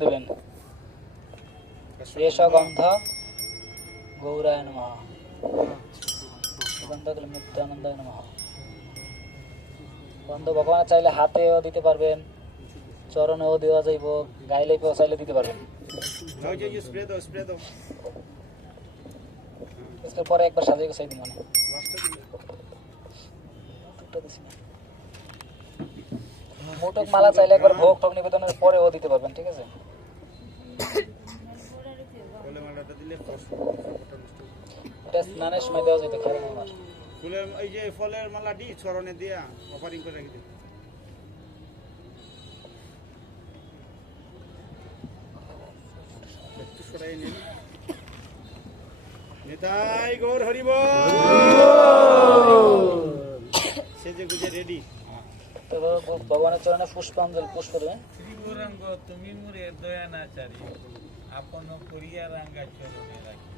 দেবেন। এস গন্ধ গৌরায় নমঃ, গন্ধ নিত্যানন্দায় নমঃ। গন্ধ ভগবান চাইলে হাতেও দিতে পারবেন, চরণেও দেওয়া যাইব, গায়ে লেপেও চাইলে দিতে পারবেন। পরে একবার সাজিয়ে গোছাই দিন, মানে মোটক মালা চাইলে একবার ভোগ টোক নিবেদনের পরেও দিতে পারবেন, ঠিক আছে? এটা স্নানের সময় দেওয়া যেতে খারাপ আমার ফুলের এই যে ফলের মালাটি চরণে দিয়া অফারিং করে রাখি দিন। একটু সরাই নিন। নিতাই গৌর হরিব সেজে গুজে রেডি। তো ভগবানের চরণে পুষ্পাঞ্জলি পুষ্প দেবেন। শ্রীগৌরাঙ্গ তুমি মোরে দয়ানাচারী আপন করিয়া রাঙ্গা চরণে রাখি,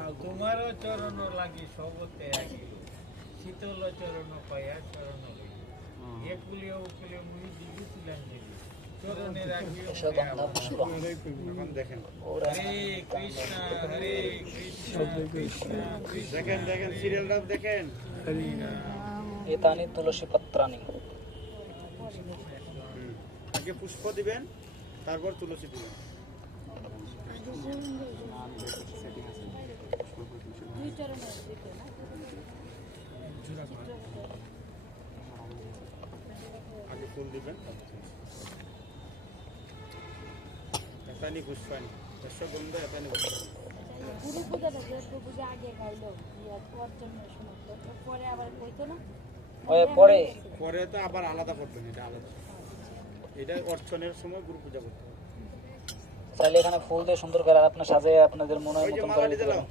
আর তোমারও চরণ লাগি সবতে আগিল, শীতল চরণ পাইয়া চরণ হইল, একুলিও উকুলিও মুই দিয়েছিলাম দেবী চরণে রাখি। এখন দেখেন হরে কৃষ্ণ হরে কৃষ্ণ কৃষ্ণ কৃষ্ণ। দেখেন দেখেন সিরিয়ালটা দেখেন। এতানি তুলসী পত্রানি। আগে পুষ্প দিবেন, তারপর তুলসী দিবেন। আগে ফুল দিবেন, এতানি পুষ্পানি গন্ধ এতানি পরে পরে তো আবার আলাদা করবেন, এটা আলাদা। এটা অর্চনের সময় গুরু পূজা করতে হবে। চাইলে এখানে ফুল দিয়ে সুন্দর করে আপনার সাজিয়ে আপনাদের মনে ওই যে মতন করে মালাটি দিতে দিলাম, পারেন।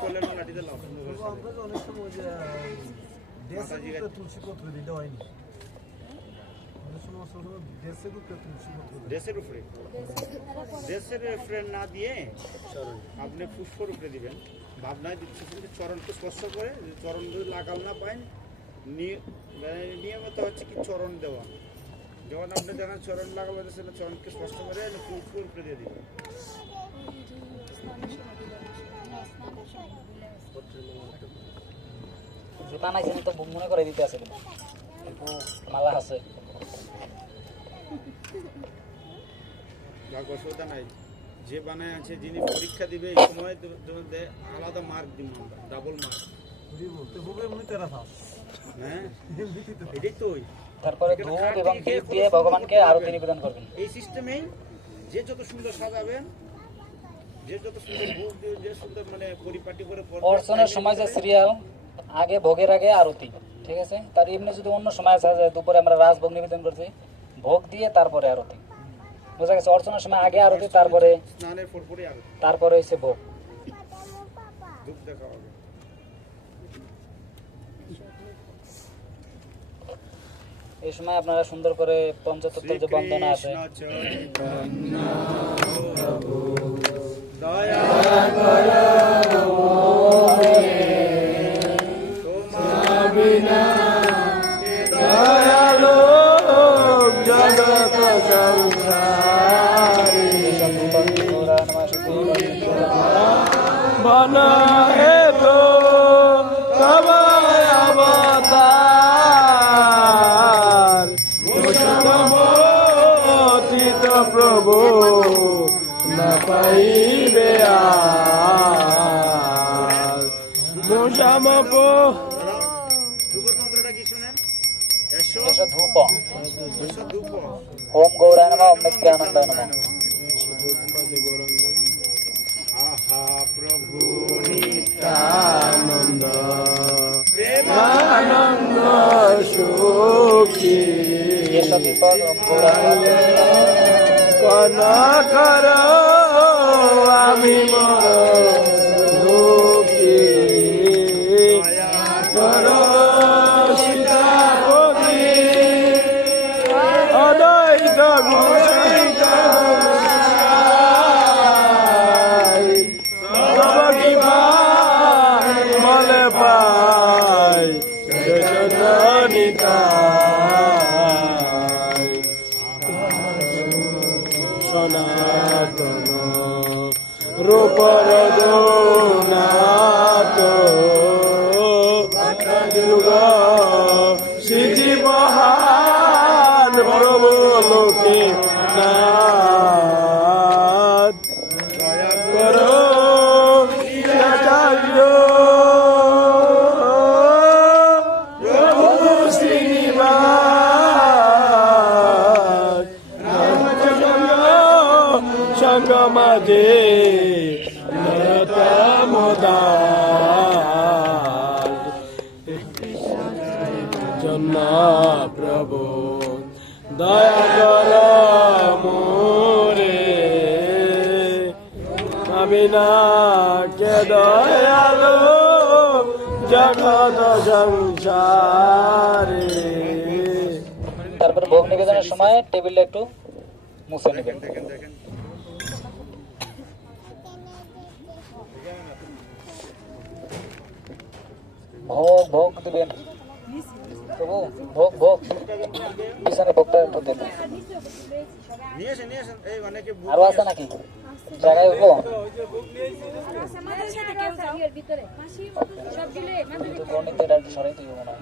ফুলের মালাটি দিলাম। অনেক সময় যে তুলসী পত্র দিতে হয়নি, দেশের উপরে দেশের উপরে না দিয়ে আপনি পুষ্পর উপরে দিবেন। ভাবনায় দিচ্ছে কিন্তু চরণকে স্পর্শ করে, চরণ যদি লাগাও না পায় নিয়মিত হচ্ছে কি চরণ দেওয়া। যখন আপনি দেখেন চরণ লাগাবো সেটা চরণকে স্পর্শ করে পুষ্পর উপরে দিয়ে দিবেন। বানাইছেন তো মনে করে দিতে আছে, মালা আছে। অসুবিধা নাই, যে বানায় আছে যিনি পরীক্ষা দিবে এই সময় আলাদা মার্ক দিব আমরা, ডাবল মার্ক। হ্যাঁ এটাই তো। তারপরে ধূপ এবং দীপ দিয়ে ভগবানকে আরতি নিবেদন করবেন। এই সিস্টেমেই যে যত সুন্দর সাজাবেন, যে যত সুন্দর ভোগ দিয়ে যে সুন্দর মানে পরিপাটি করে অর্চনের সময় যে সিরিয়াল, আগে ভোগের আগে আরতি, ঠিক আছে? তার এমনি যদি অন্য সময় সাজায়, দুপুরে আমরা রাজভোগ নিবেদন করছি, ভোগ দিয়ে তারপরে আরতি, বোঝা গেছে? অর্চনার সময় আগে আরতি, তারপরে স্নানের পরপরই আরতি, তারপরে হচ্ছে ভোগ। ধূপ দেখা হবে। এই সময় আপনারা সুন্দর করে পঞ্চতত্ত্ব যে বন্দনা আছে, প্রভু না পাইবে ধূপের মন্ত্রটা কি শুনেন? এসো ধূপ, ওম গৌরায় নমঃ, ওম নিত্যানন্দায় নমঃ। আহা প্রভু নিত্যানন্দ প্রেমানন্দ সুখী এসো দীপ, ওম গৌরায় নমঃ। কন কর আমি দুঃখী কর সীতাপতি অদ্বৈত মলে পাই নিতা সনাতন রূপর দোনাত যুগ সিজি মহান প্রভু লোকে নাথ দয়া করো আচার্য প্রভু শ্রীনিবাস সঙ্গ মাঝে জন্য প্রভু দয়া কর মোরে আমি না কে দয়ালো জগৎ সংসারে। তারপরে ভোগ নিবেদনের সময় টেবিলটা একটু মুছে নেবেন। দেখেন দেখেন ভোগ ভোগ দিবেন প্রভু, ভোগ ভোগ পিছনে ভোগটা একটু দেবেন। নিয়ে আসেন এই অনেকে আরো আছে নাকি জায়গায় উঠবো? কিন্তু গণিত এটা একটু সরাই দিবে মনে হয়।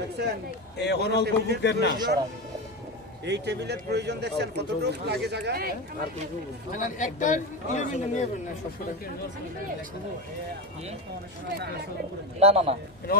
দেখছেন এখন অল্প বুকের না সরান। এই টেবিলের প্রয়োজন দেখছেন কতটুকু লাগে জায়গা না না না